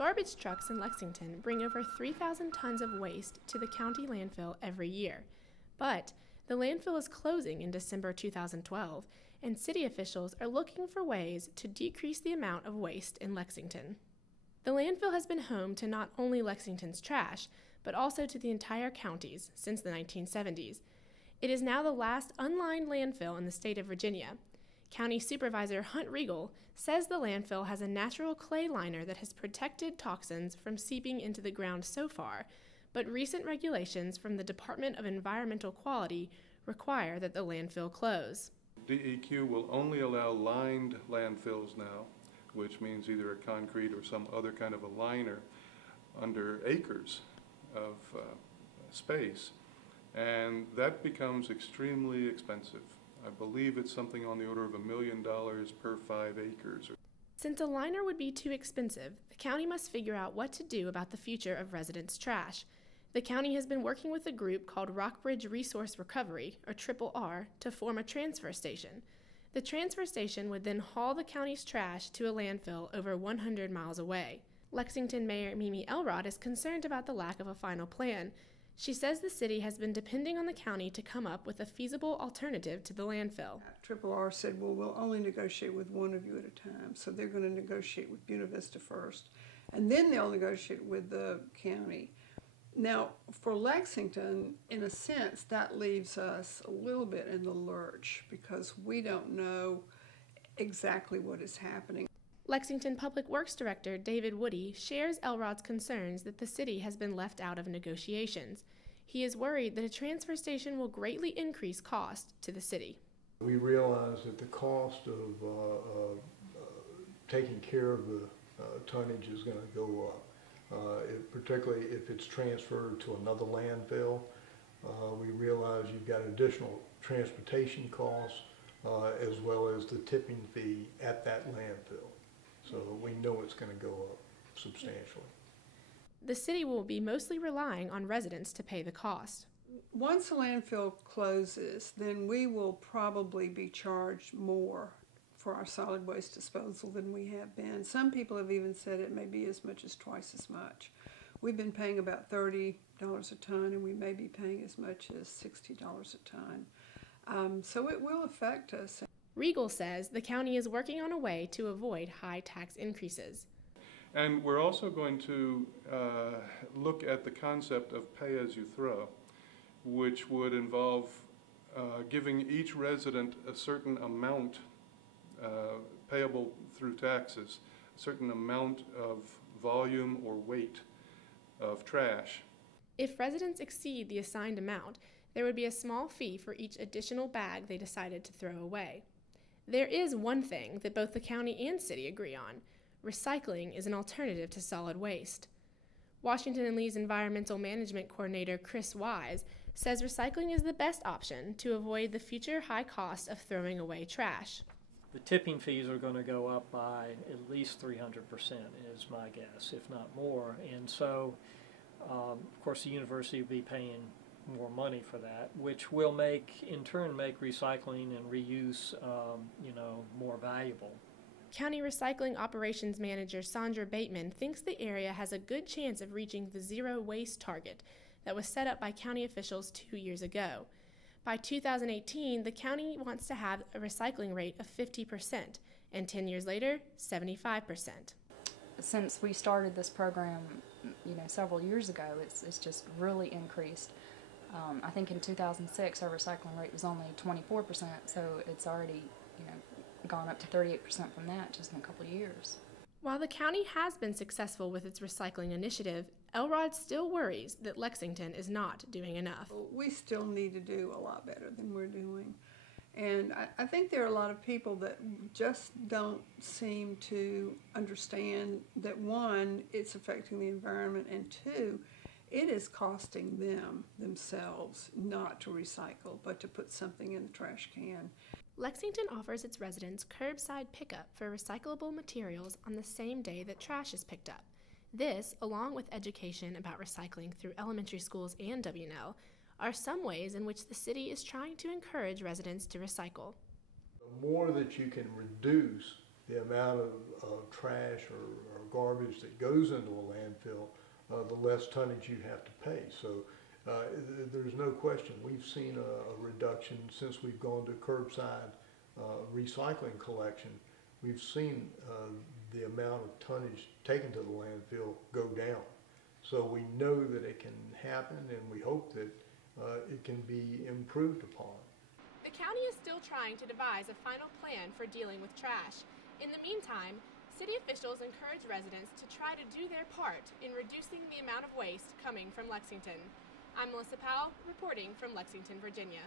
Garbage trucks in Lexington bring over 3,000 tons of waste to the county landfill every year. But the landfill is closing in December 2012, and city officials are looking for ways to decrease the amount of waste in Lexington. The landfill has been home to not only Lexington's trash, but also to the entire county's since the 1970s. It is now the last unlined landfill in the state of Virginia. County Supervisor Hunt Regal says the landfill has a natural clay liner that has protected toxins from seeping into the ground so far, but recent regulations from the Department of Environmental Quality require that the landfill close. DEQ will only allow lined landfills now, which means either a concrete or some other kind of a liner under acres of space, and that becomes extremely expensive. I believe it's something on the order of $1 million per 5 acres. Since a liner would be too expensive, the county must figure out what to do about the future of residents' trash. The county has been working with a group called Rockbridge Resource Recovery, or RRR, to form a transfer station. The transfer station would then haul the county's trash to a landfill over 100 miles away. Lexington Mayor Mimi Elrod is concerned about the lack of a final plan. She says the city has been depending on the county to come up with a feasible alternative to the landfill. RRR said, well, we'll only negotiate with one of you at a time. So they're going to negotiate with Buena Vista first, and then they'll negotiate with the county. Now, for Lexington, in a sense, that leaves us a little bit in the lurch because we don't know exactly what is happening. Lexington Public Works Director David Woody shares Elrod's concerns that the city has been left out of negotiations. He is worried that a transfer station will greatly increase cost to the city. We realize that the cost of taking care of the tonnage is going to go up. Particularly if it's transferred to another landfill. We realize you've got additional transportation costs as well as the tipping fee at that landfill. So we know it's going to go up substantially. The city will be mostly relying on residents to pay the cost. Once the landfill closes, then we will probably be charged more for our solid waste disposal than we have been. Some people have even said it may be as much as twice as much. We've been paying about $30 a ton, and we may be paying as much as $60 a ton. So it will affect us. Regal says the county is working on a way to avoid high tax increases. And we're also going to look at the concept of pay as you throw, which would involve giving each resident a certain amount payable through taxes, a certain amount of volume or weight of trash. If residents exceed the assigned amount, there would be a small fee for each additional bag they decided to throw away. There is one thing that both the county and city agree on: recycling is an alternative to solid waste. Washington and Lee's Environmental Management Coordinator Chris Wise says recycling is the best option to avoid the future high cost of throwing away trash. The tipping fees are going to go up by at least 300% is my guess, if not more. And so, of course, the university will be paying more money for that, which will in turn make recycling and reuse, more valuable. County Recycling Operations Manager Sandra Bateman thinks the area has a good chance of reaching the zero waste target that was set up by county officials 2 years ago. By 2018, the county wants to have a recycling rate of 50%, and 10 years later, 75%. Since we started this program, several years ago, it's just really increased. I think in 2006, our recycling rate was only 24%, so it's already, gone up to 38% from that just in a couple of years. While the county has been successful with its recycling initiative, Elrod still worries that Lexington is not doing enough. We still need to do a lot better than we're doing. And I think there are a lot of people that just don't seem to understand that, one, it's affecting the environment, and two, it is costing themselves not to recycle, but to put something in the trash can. Lexington offers its residents curbside pickup for recyclable materials on the same day that trash is picked up. This, along with education about recycling through elementary schools and W&L, are some ways in which the city is trying to encourage residents to recycle. The more that you can reduce the amount of trash or garbage that goes into a landfill, the less tonnage you have to pay. So there's no question. We've seen a reduction since we've gone to curbside recycling collection. We've seen the amount of tonnage taken to the landfill go down. So we know that it can happen, and we hope that it can be improved upon. The county is still trying to devise a final plan for dealing with trash. In the meantime, city officials encourage residents to try to do their part in reducing the amount of waste coming from Lexington. I'm Melissa Powell, reporting from Lexington, Virginia.